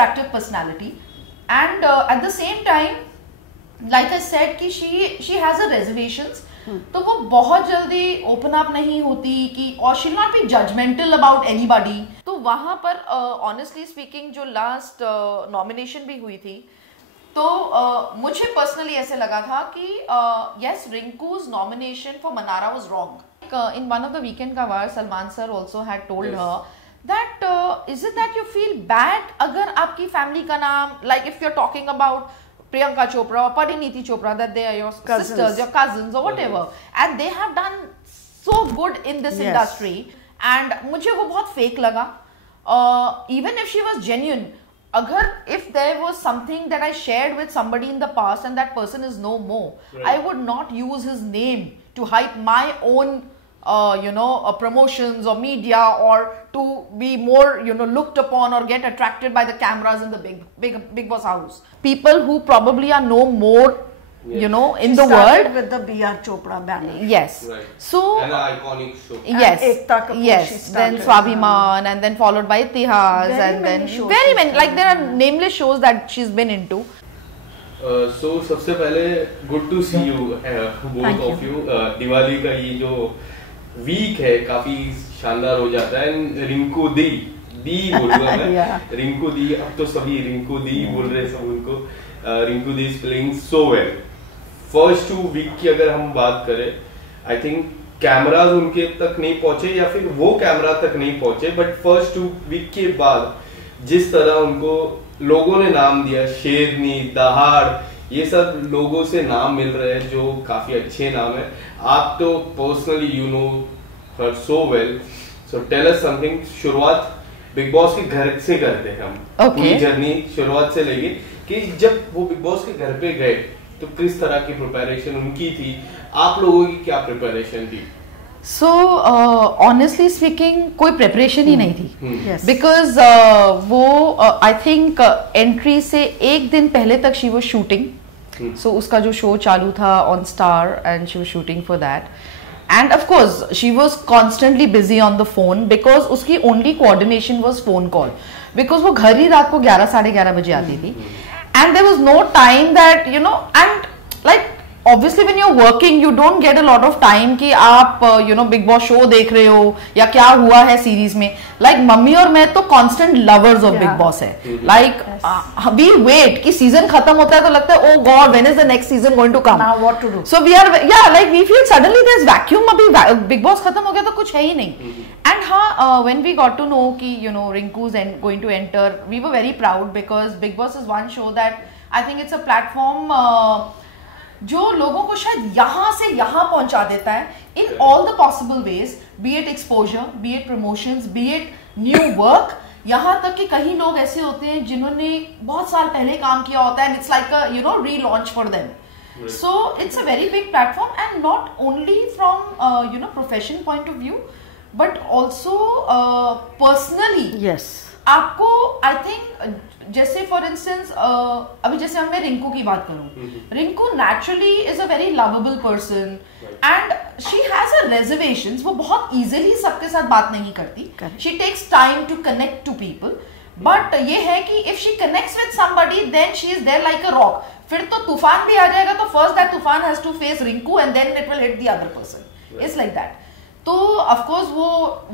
attractive personality, and at the same time, like I said कि she has her reservations. तो वो बहुत जल्दी ओपन अप नहीं होती कि और she'll not be judgmental about anybody. तो वहां पर honestly speaking जो लास्ट नॉमिनेशन भी हुई थी, तो मुझे पर्सनली ऐसे लगा था कि yes, Rinku's nomination for Manara was wrong. In one of the weekend cover Salman sir also had told her that is it that you feel bad अगर आपकी फैमिली का नाम, like if you're talking about Priyanka Chopra or Pariniti Chopra, that they are your sisters, your cousins or whatever, and they have done so good in this industry, and मुझे वो बहुत fake लगा. Even if she was genuine, अगर if there was something that I shared with somebody in the past and that person is no more, I would not use his name to hype my own promotions or media, or to be more looked upon or get attracted by the cameras in the big boss house. People who probably are no more in the world with the B.R. Chopra banner. Yes, right. So an iconic show. Yes, Ekta Kapoor, yes, then Swabhiman, and then followed by Itihas, and then very many, like there are nameless shows that she's been into. So सबसे पहले good to see you both of you. Diwali का ये जो week है काफी शानदार हो जाता है. रिंकू दी बोलूंगा मैं. रिंकू दी, अब तो सभी रिंकू दी बोल रहे हैं सब उनको. Rinku di is playing so well. First 2 week की अगर हम बात करें, आई थिंक कैमराज उनके तक नहीं पहुंचे या फिर वो कैमरा तक नहीं पहुंचे, बट फर्स्ट 2 वीक के बाद जिस तरह उनको लोगों ने नाम दिया, शेरनी, दहाड़, ये सब लोगों से नाम मिल रहे हैं जो काफी अच्छे नाम है. आप तो personally you know her so well, so tell us something. शुरुआत बिग बॉस के घर से करते हैं हम. पूरी जर्नी शुरुआत से लेके कि जब वो बिग बॉस के घर पे गए तो किस तरह की प्रिपरेशन उनकी थी, आप लोगों की क्या प्रिपरेशन थी? So honestly speaking कोई प्रिपरेशन ही नहीं थी. बिकॉज वो आई थिंक एंट्री से एक दिन पहले तक शी वॉज शूटिंग. सो उसका जो शो चालू था on Star and she was shooting for that, and of course she was constantly busy on the phone because उसकी only coordination was phone call. Because वो घर ही रात को 11 साढ़े 11 बजे आती थी, and there was no time that and like obviously when you're working you don't get a lot of time कि आप बिग बॉस शो देख रहे हो या क्या हुआ है सीरीज में. लाइक मम्मी और मैं तो constant lovers of Bigg Boss है. लाइक वी वेट कि सीजन खत्म होता है तो लगता है oh God when is the next season going to come, now what to do. So we are like we feel suddenly there is vacuum. अभी Bigg Boss खत्म हो गया तो कुछ है ही नहीं. एंड हाँ, when we got to know कि Rinku is going to enter, we were very proud because Bigg Boss is one show that I think it's a platform जो लोगों को शायद यहां से यहां पहुंचा देता है in all the possible ways, B it exposure, B it promotions, B it new work. यहां तक कि कई लोग ऐसे होते हैं जिन्होंने बहुत साल पहले काम किया होता है and it's like a relaunch for them. So it's a very big platform and not only from profession point of view but also personally. Yes, आपको आई थिंक जैसे फॉर इंस्टेंस अभी जैसे मैं रिंकू की बात करूं, Rinku naturally is a very lovable person and she has a reservations. वो बहुत इजीली सबके साथ बात नहीं करती. She takes time to connect to people, but ये है कि if she connects with somebody then she is there like a rock. फिर तो तूफान भी आ जाएगा तो फर्स्ट दैट तूफान has to face Rinku and then it will hit the other person. It's like that. तो ऑफकोर्स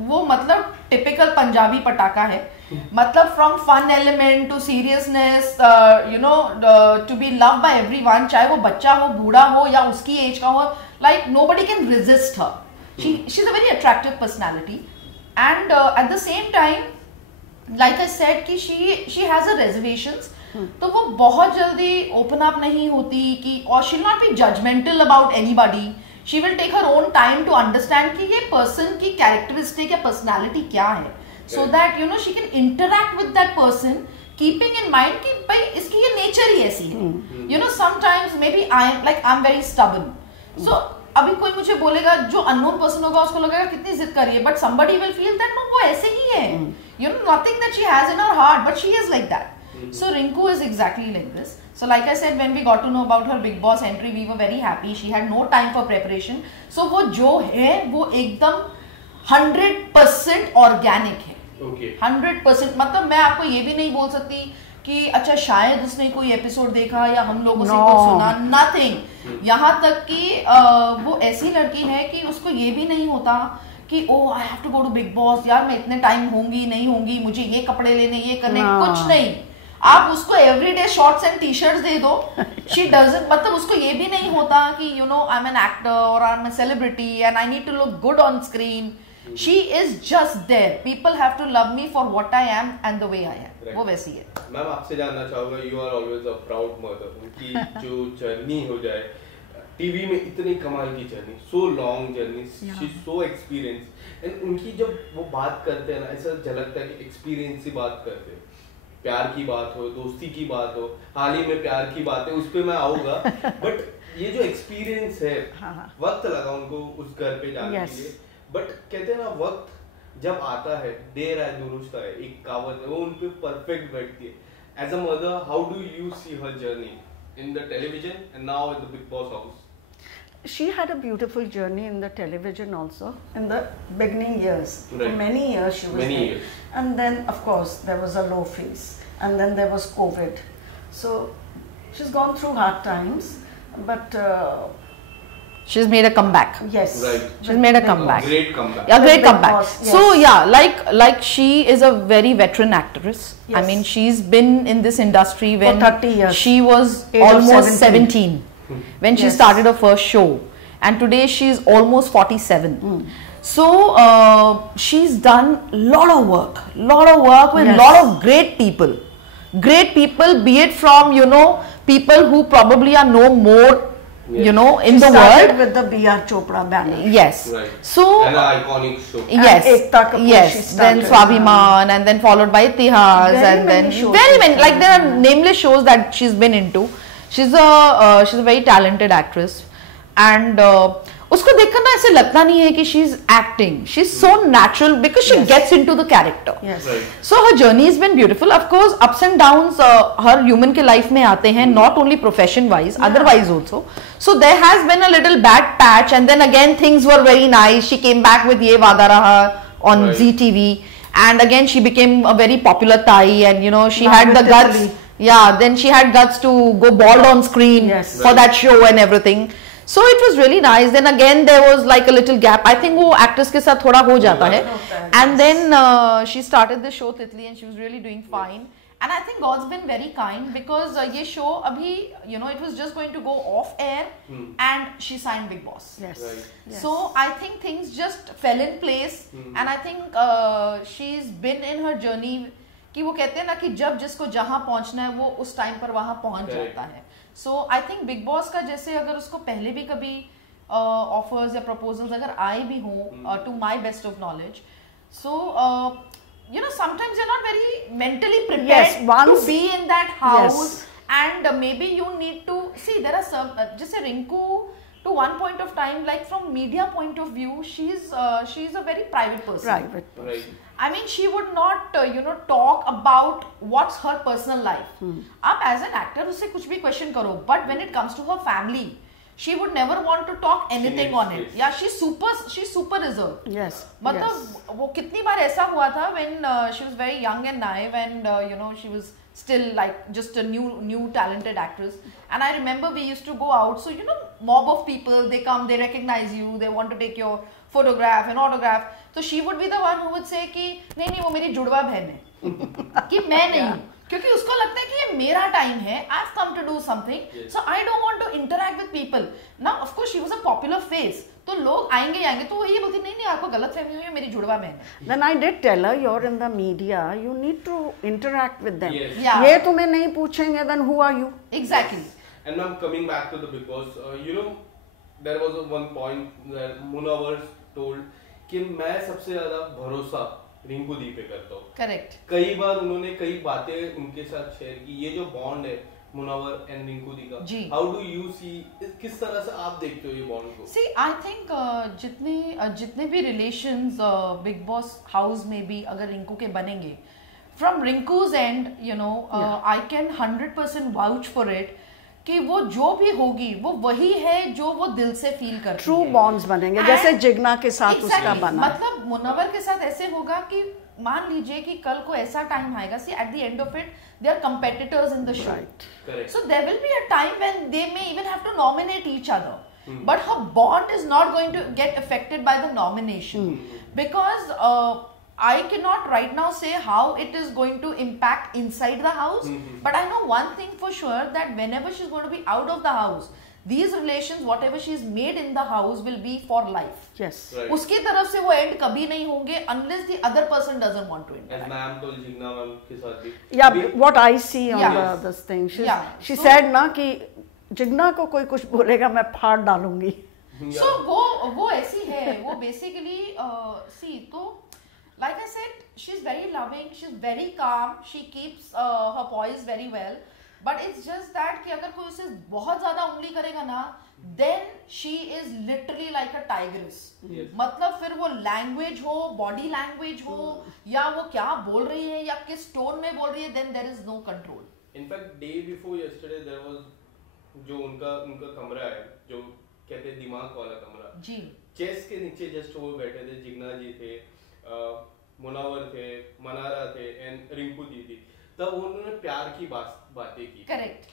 वो मतलब टिपिकल पंजाबी पटाखा है. मतलब from fun element to seriousness, to be love by everyone, चाहे वो बच्चा हो, बूढ़ा हो या उसकी एज का हो. Like nobody can resist her. She is a very attractive personality and at the same time like I said कि शी हैज अ रेजर्वेशंस. तो वो बहुत जल्दी ओपन अप नहीं होती कि और she will not be judgemental about anybody. She will take her own time to understand कि ये person की characteristic या personality क्या है, so that she can interact with that person, keeping in mind कि भाई इसकी ये nature ही ऐसी है. Sometimes maybe I'm very stubborn. So अभी कोई मुझे बोलेगा, जो unknown person होगा उसको लगेगा कितनी जिद कर रही है, but somebody will feel that no, वो ऐसे ही है. Nothing that she has in her heart, but she is like that. So Rinku is exactly like this. So like I said, when we got to know about her Big Boss entry, we were very happy. She had no time for preparation. So वो जो है वो एकदम 100% organic है. 100%. मतलब मैं आपको ये भी नहीं बोल सकती कि अच्छा शायद उसने कोई एपिसोड देखा या हम लोगों से कुछ सुना, नथिंग। यहाँ तक कि वो ऐसी लड़की है कि उसको ये भी नहीं होता कि oh I have to go to Bigg Boss, यार मैं इतने टाइम होंगी नहीं होंगी, मुझे ये कपड़े लेने ये करने, कुछ नहीं। आप उसको everyday shorts and T shirts दे दो, शी डजंट, मतलब उसको ये भी नहीं होता कि you know I am an actor और I am a celebrity and I need to look good on screen. She is just there. People have to love me for what I am and the way I am. वो वैसी है। Ma'am आपसे जानना चाहूँगा, you are always a proud mother, उनकी जो journey हो जाए टीवी में, इतनी कमाल की journey, so long journey, she's so experienced, and उनकी जब वो बात करते हैं ना, ऐसा झलकता है कि एक्सपीरियंस की बात करते हैं। प्यार की बात हो, दोस्ती की बात हो, हाल ही में प्यार की बात है, उस पर मैं आऊँगा, बट ये जो एक्सपीरियंस है, वक्त लगा उनको उस घर पे जाने के लिए, बट कहते हैं ना वक्त जब आता है देर आए दुरुस्त आए, एक कहावत है, वो उन पे परफेक्ट बैठती है। As a mother, how do you see her journey in the television and now in the Bigg Boss house? She had a beautiful journey in the television also. In the beginning years, for many years she was there. And then of course there was a low phase, and then there was COVID. So she's gone through hard times, but she's made a comeback. Yes, right. She's made a comeback. Great comeback. Yeah, great comeback. Yes. So yeah, like she is a very veteran actress. Yes. I mean, she's been in this industry when for 30 years. She was almost 17 when she started her first show, and today she's almost 47. So she's done lot of work with lot of great people, be it from, you know, people who probably are no more, you know, in the world. With the B.R. Chopra banner. Yes. Right. So an iconic show. Yes. And Ekta Kapoor, yes. she started. Then Swabhiman, and then followed by Itihas, Very and many then shows very she's many. Like there are nameless shows that she's been into. She's a very talented actress, and उसको देखकर ना ऐसे लगता नहीं है कि she's acting. She's so natural because she gets into the character. Yes. Right. So her journey has been beautiful. Of course, ups and downs her human के life में आते हैं, not only profession wise, otherwise also. So there has been a little bad patch, and then again things were very nice. She came back with Ye Wada Raha on Zee TV, and again she became a very popular Thai, and you know she had the guts. Yeah, then she had guts to go bald on screen for that show and everything. So it was really nice. Then again there was like a little gap. I think वो actress के साथ थोड़ा हो जाता है. And then she started the show Titli, and she was really doing fine. And I think God's been very kind because ये show अभी, you know, it was just going to go off air, and she signed Big Boss. Yes. Right. Yes. So I think things just fell in place, and I think she's been in her journey कि वो कहते हैं ना कि जब जिसको जहाँ पहुँचना है वो उस टाइम पर वहाँ पहुँच जाता है. सो आई थिंक बिग बॉस का जैसे अगर उसको पहले भी कभी ऑफर्स या प्रपोजल्स अगर आए भी हों to my best of knowledge, so you know sometimes you're not very mentally prepared to be in that house, and maybe you need to see there are some just Rinku to one point of time, like from media point of view, she's a very private person. Right. I mean, she would not you know talk about what's her personal life. आप as an actor उससे कुछ भी question करो, but when it comes to her family, she would never want to talk anything on it. Yeah, she's super reserved. Yes. मतलब वो कितनी बार ऐसा हुआ था when she was very young and naive, and you know she was still like just a new talented actress. And I remember we used to go out, so you know mob of people, they come, they recognize you, they want to take your photograph and autograph. So she would be the one who would say कि नहीं वो मेरी जुड़वा बहन है कि मैं नहीं हूँ, क्योंकि उसको लगता है कि ये मेरा टाइम है, I've come to do something, so I don't want to interact with people. Now of course she was a popular face, तो लोग आएंगे तो वो ये बोलती नहीं आपको गलत फहमी हुई है, मेरी जुड़वा बहन है. Then I did tell her, you're in the media, you need to interact with them. Yes. Yeah. ये तुम्हें नहीं पूछेंगे, then who are you? Exactly. And I'm coming back to the Big Boss. You know, there was one point that Munawar told कि मैं सबसे ज्यादा भरोसा रिंकू दी पे करता हूँ. Correct. कई बार उन्होंने कई बातें उनके साथ शेयर की. ये जो बॉन्ड है मुनव्वर एंड रिंकू दी का, हाउ डू यू सी, किस तरह से आप देखते हो ये बॉन्ड को? See, I think जितने भी रिलेशंस बिग बॉस हाउस में भी अगर रिंकू के बनेंगे, from Rinku's end, you know, I can 100% vouch for it कि वो जो भी होगी वो वही है जो वो दिल से फील करती है। ट्रू बॉन्ड्स बनेंगे जैसे जिग्ना के साथ उसका बना। मतलब मुनव्वर के साथ ऐसे होगा कि मान लीजिए कि कल को ऐसा टाइम आएगा, see at the end of it they are competitors in the show, so there will be a time when they may even have to nominate each other, but her bond is not going to get affected by the nomination because I cannot right now say how it is going to impact inside the house, but I know one thing for sure, that whenever she's going to be out of the house, these relations whatever she's made in the house will be for life. Yes. Right. उसकी तरफ से वो end कभी नहीं होंगे unless the other person doesn't want to end. As ma'am told Jigna ma'am के साथ भी. Yeah, what I see on this thing, she said ना कि जिग्ना को कोई कुछ बोलेगा मैं फाड़ डालूंगी। So वो ऐसी है, वो basically see, तो like I said, she's very loving, she's very calm, she keeps her poise very well, but it's just that कि अगर कोई उसे बहुत ज़्यादा उंगली करेगा ना, then she is literally like a tigress. Yes. मतलब फिर वो लैंग्वेज हो, बॉडी लैंग्वेज हो, या वो क्या बोल रही है या किस टोन में बोल रही है, then there is no control. In fact, day before yesterday there was जो उनका कमरा है, जो कहते हैं दिमाग वाला कमरा जी, चेस के नीचे जस्ट वो बैठे थे, जिग्ना जी थे, मुनव्वर थे, मनारा थे एंड रिंकू जी थी, तब उन्होंने प्यार की बातें की। करेक्ट।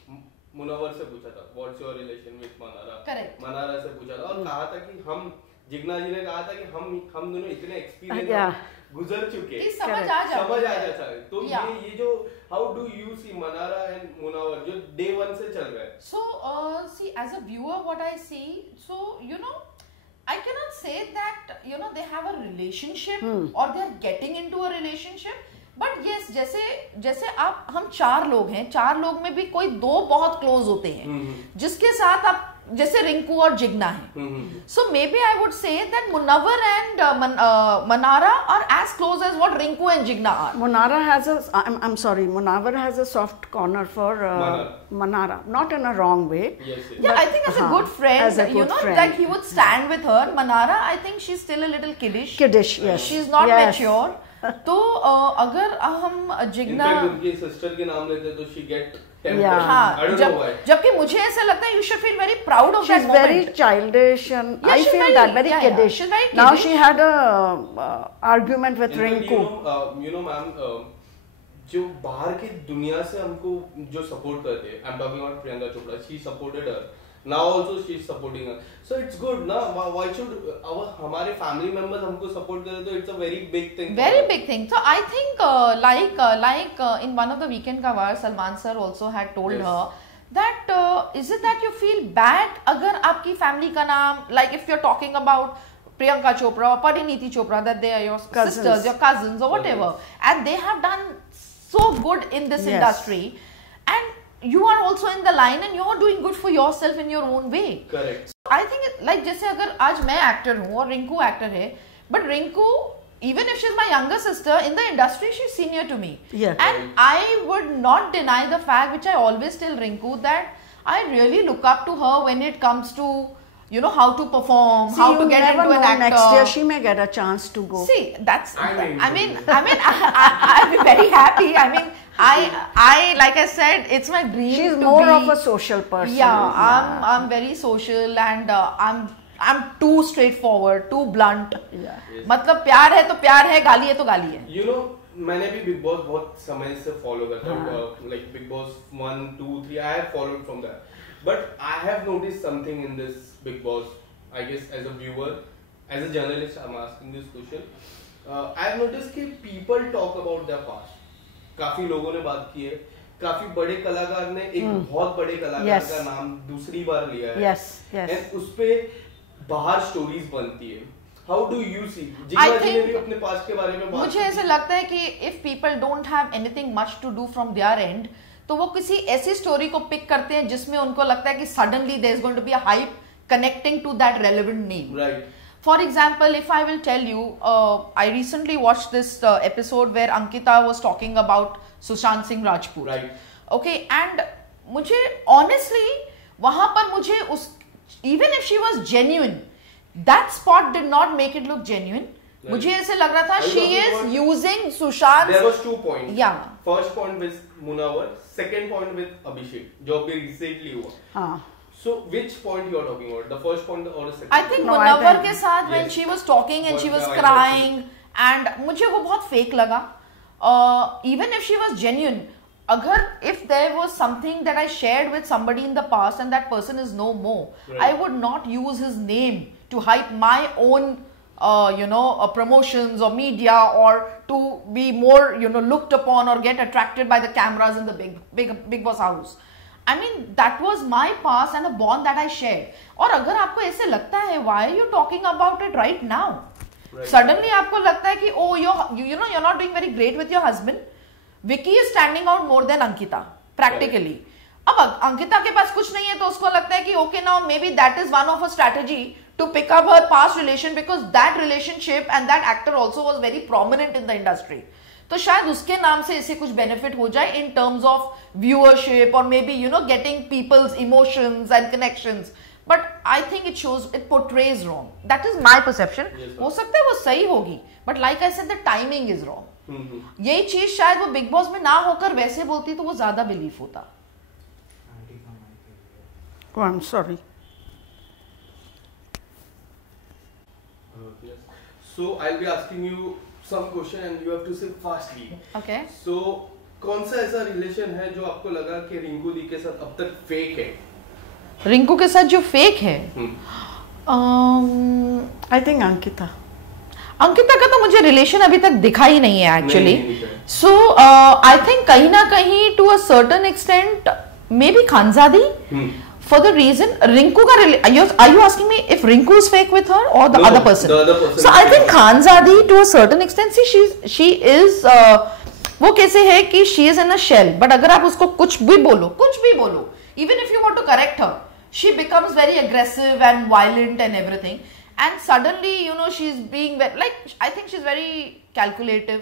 मुनव्वर से पूछा था what's your relation with Mannara, correct. Mannara से पूछा था और कहा था कि हम, जिग्ना जी ने कहा था कि हम दोनों इतने एक्सपीरियंस गुजर चुके, समझ आ जाता है। तो ये जो how do you see Mannara and Munawar जो डे 1 से चल रहा है? So see, as a viewer what I see, so you know I cannot say that you know they have a relationship or they are getting into a relationship, but yes, जैसे हम 4 लोग हैं, 4 लोग में भी कोई 2 बहुत क्लोज होते हैं जिसके साथ आप, जैसे रिंकू और जिग्ना है, so maybe I would say that Munawwar and Manara are as close as what Rinku and Jigna are. Munawwar has Munawwar has a soft corner for Manara, not in a wrong way. Yes. Yeah, I think as a good friend, you know, that he would stand with her. Manara, I think she's still a little kiddish. Yes. She's not mature. तो अगर हम जिग्ना उनकी sister के नाम लेते तो she get tempted. हाँ, I don't know why. जबकि मुझे ऐसा लगता है you should feel very proud of that moment. She's very childish and I feel that very kiddish. She's very kiddish. Now she had a argument with Rinku. You know ma'am, जो बाहर की दुनिया से हमको जो सपोर्ट करते हैं, I'm talking about Priyanka Chopra, she supported her. Now also she is supporting her. So it's good ना, why should हमारे family members हमको support करें, तो it's a very big thing. Very big thing. So I think like in one of the weekend covers, Salman sir also had told her that is it that you feel bad अगर आपकी family का नाम, like if you're talking about Priyanka Chopra or Parineeti Chopra, that they are your sisters, your cousins or whatever, and they have done so good in this industry, and you are also in the line and you are doing good for yourself in your own way. Correct. So I think like जैसे अगर आज मैं actor हूँ और Rinku actor है, but Rinku even if she's my younger sister in the industry, she's senior to me. Yeah. And I would not deny the fact, which I always tell Rinku, that I really look up to her when it comes to, you know, how to perform, how to get into an actor. Next year she may get a chance to go. See, that's, I mean, I'll be very happy. I mean, I like I said, it's my dream. She's more of a social person. Yeah, I'm very social and I'm too straightforward, too blunt. Yeah. मतलब प्यार है तो प्यार है, गाली है तो गाली है. You know, मैंने भी बिग बॉस बहुत समय से फॉलो करता हूँ, like big boss 1, 2, 3, I have followed from that. But I have noticed something in this Big Boss. I guess as a viewer, as a journalist, I'm asking this question. I have noticed कि people talk about their past. काफी लोगों ने बात की है, काफी बड़े कलाकार ने एक बहुत बड़े कलाकार का नाम दूसरी बार लिया है. Yes. And उस पे बाहर स्टोरीज बनती है. How do you see? Jigna जी ने भी अपने पास्ट के बारे में बात की. मुझे ऐसा लगता है कि if people don't have anything much to do from their end, तो वो किसी ऐसी स्टोरी को पिक करते हैं जिसमें उनको लगता है कि suddenly there is going to be a hype connecting to that relevant name. Right. For example, if I will tell you, I recently watched this episode where Ankita was talking about Sushant Singh Rajput. Right. Okay, and मुझे honestly वहाँ पर मुझे उस, even if she was genuine, that spot did not make it look genuine. Right. मुझे ऐसे लग रहा था she is using think Sushant. There was 2 points. Yeah. First point with Munawar, second point with Abhishek, जो अभी recently हुआ. So which point you are talking about? The first point or the second? I think Munawar के साथ when she was talking and she was crying and मुझे वो बहुत fake लगा. Even if she was genuine, if there was something that I shared with somebody in the past and that person is no more, I would not use his name to hype my own promotions or media or to be more looked upon or get attracted by the cameras in the big boss house. I mean, that was my past and a bond that I shared. और अगर आपको ऐसे लगता है, why are you talking about it right now? Suddenly आपको लगता है कि oh you're not doing very great with your husband. Vicky is standing out more than Ankita practically. अब अंकिता के पास कुछ नहीं है तो उसको लगता है कि okay now maybe that is one of a strategy to pick up her past relation because that relationship and that actor also was very prominent in the industry. तो शायद उसके नाम से इसे कुछ बेनिफिट हो जाए in terms of viewership or maybe getting people's emotions and connections. But I think it portrays wrong. That is my perception. हो सकता है वो सही होगी, but like I said, the timing is wrong. यही चीज शायद वो बिग बॉस में ना होकर वैसे बोलती तो वो ज्यादा बिलीफ होता. Oh, I'm sorry. Yes. So I'll be asking you some question and you have to say fastly. Okay. So कौन सा ऐसा रिलेशन है जो आपको लगा कि रिंकू दी के साथ अब तक फेक है? रिंकू के साथ जो फेक है, I think Ankita. अंकिता का तो मुझे रिलेशन अभी तक दिखा ही नहीं है एक्चुअली. सो आई थिंक कहीं ना कहीं to a certain extent may be Khanzaadi. For the reason, Rinku ka are you asking me if Rinku is fake with her or the other person? The other person. So I think Khanzadi to a certain extent, she is वो कैसे है कि she is in a shell. But अगर आप उसको कुछ भी बोलो, even if you want to correct her, she becomes very aggressive and violent and everything. And suddenly, she's being I think she's very calculative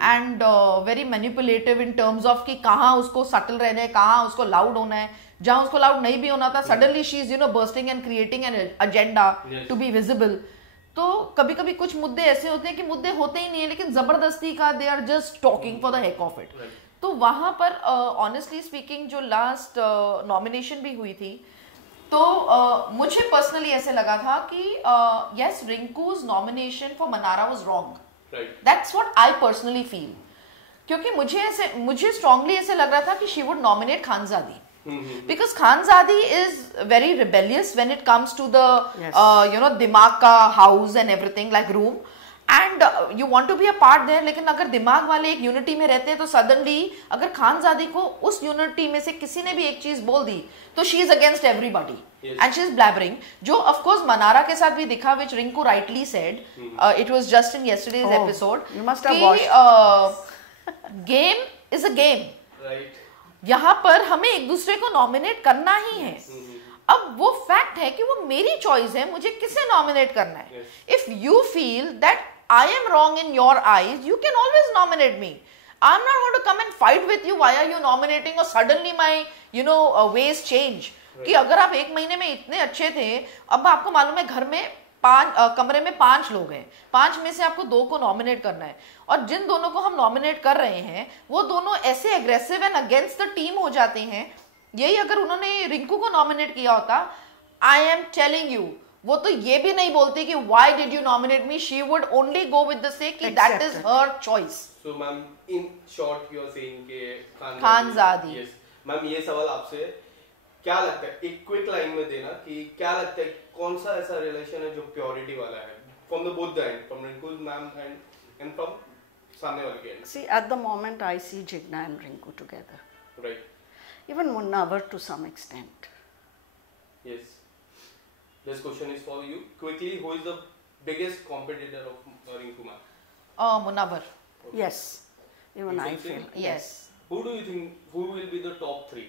and very manipulative in terms of कि कहाँ उसको subtle रहना है, कहाँ उसको loud होना है, जहाँ उसको loud नहीं भी होना था. Suddenly she's bursting and creating an agenda to be visible. तो कभी कभी कुछ मुद्दे ऐसे होते हैं कि मुद्दे होते ही नहीं है लेकिन जबरदस्ती का they are just talking for the heck of it. तो वहां पर honestly speaking जो last nomination भी हुई थी तो मुझे पर्सनली ऐसे लगा था कि yes, Rinku's nomination for Manara was wrong. That's what I personally feel. क्योंकि मुझे strongly ऐसे लग रहा था कि she would nominate Khanzadi. Because Khanzadi is very rebellious when it comes to the दिमाग का house and everything like room. And you want to be a part there, लेकिन अगर दिमाग वाले एक यूनिटी में रहते हैं तो सडनली अगर खानजादी को उस यूनिटी में से किसी ने भी एक चीज बोल दी तो she is against everybody and she is blabbering, जो ऑफ कोर्स मनारा के साथ भी दिखा, which Rinku rightly said, it was just in yesterday's episode, game is a game, यहाँ पर हमें एक दूसरे को नॉमिनेट करना ही है. अब वो फैक्ट है कि वो मेरी चॉइस है, मुझे किसे नॉमिनेट करना है. If you feel that I am wrong in your eyes, you can always nominate me. I'm not going to come and fight with you. Why are you nominating? Or suddenly my ways change. कि अगर आप एक महीने में इतने अच्छे थे, अब आपको मालूम है घर में कमरे में 5 लोग हैं, 5 में से आपको 2 को नॉमिनेट करना है, और जिन दोनों को हम नॉमिनेट कर रहे हैं वो दोनों ऐसे aggressive and against the team हो जाते हैं. यही अगर उन्होंने रिंकू को नॉमिनेट किया होता, आई एम टेलिंग यू, वो तो ये भी नहीं बोलती कि why did you nominate me, she would only go with the say कि that is her choice. So ma'am, in short you are saying कि खानजादी. Yes, मैम ये सवाल आपसे क्या लगता है, एक क्विक लाइन में देना कि क्या लगता है कौन सा ऐसा रिलेशन है जो प्योरिटी वाला है from the both the end, from Rinku ma'am and from सामने वाले के end. See, at the moment I see Jigna and Rinku together. Right. Even Munawar to some extent. Yes. This question is for you. Quickly, who is the biggest competitor of Rinku ma'am? Munawar. Okay. Yes. Even I feel. Yes. Who do you think, who will be the top 3?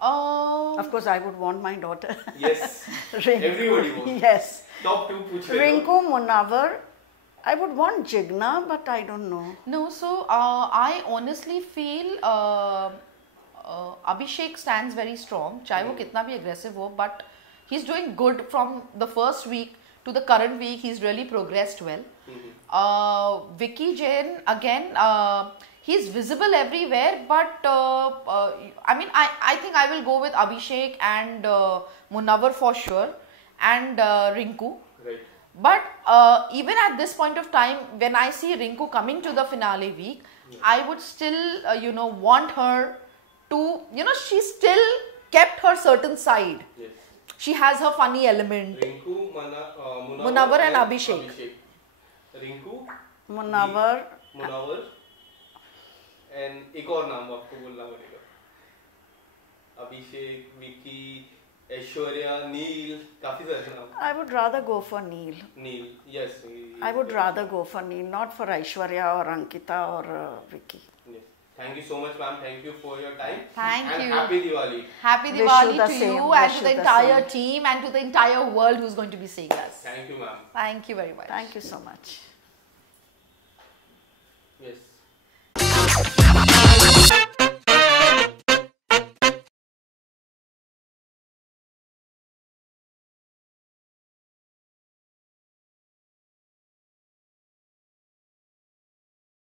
Of course, I would want my daughter. Yes. Everybody wants. Yes. Top 2 पूछ ले. Rinku, Munawar. I would want Jigna, but I don't know. No, so I honestly feel Abhishek stands very strong. चाहे वो कितना भी aggressive हो, but he's doing good from the first week to the current week, he's really progressed well. Vicky Jain, again, he's visible everywhere, but I mean, I think I will go with Abhishek and Munawar for sure, and Rinku. Right. But even at this point of time, when I see Rinku coming to the finale week, I would still, you know, want her to, you know, she still kept her certain side. Yes. She has her funny element. Rinku, Munawar and Abhishek. Rinku, Munawar and एक और नाम आपको बोलना पड़ेगा. अभिषेक, विकी, ऐश्वर्या, नील, काफी सारे नाम. I would rather go for Neil. Neil, yes. I would rather go for Neil, not for Aishwarya or Ankita or Vicky. Yes. Thank you so much, ma'am. Thank you for your time. Thank and you. Happy Diwali. Happy Wish you Diwali the to same. you Wish and to you the the entire same. team and to the entire world who's going to be seeing us. Thank you, ma'am. Thank you very much. Thank you so much. Yes.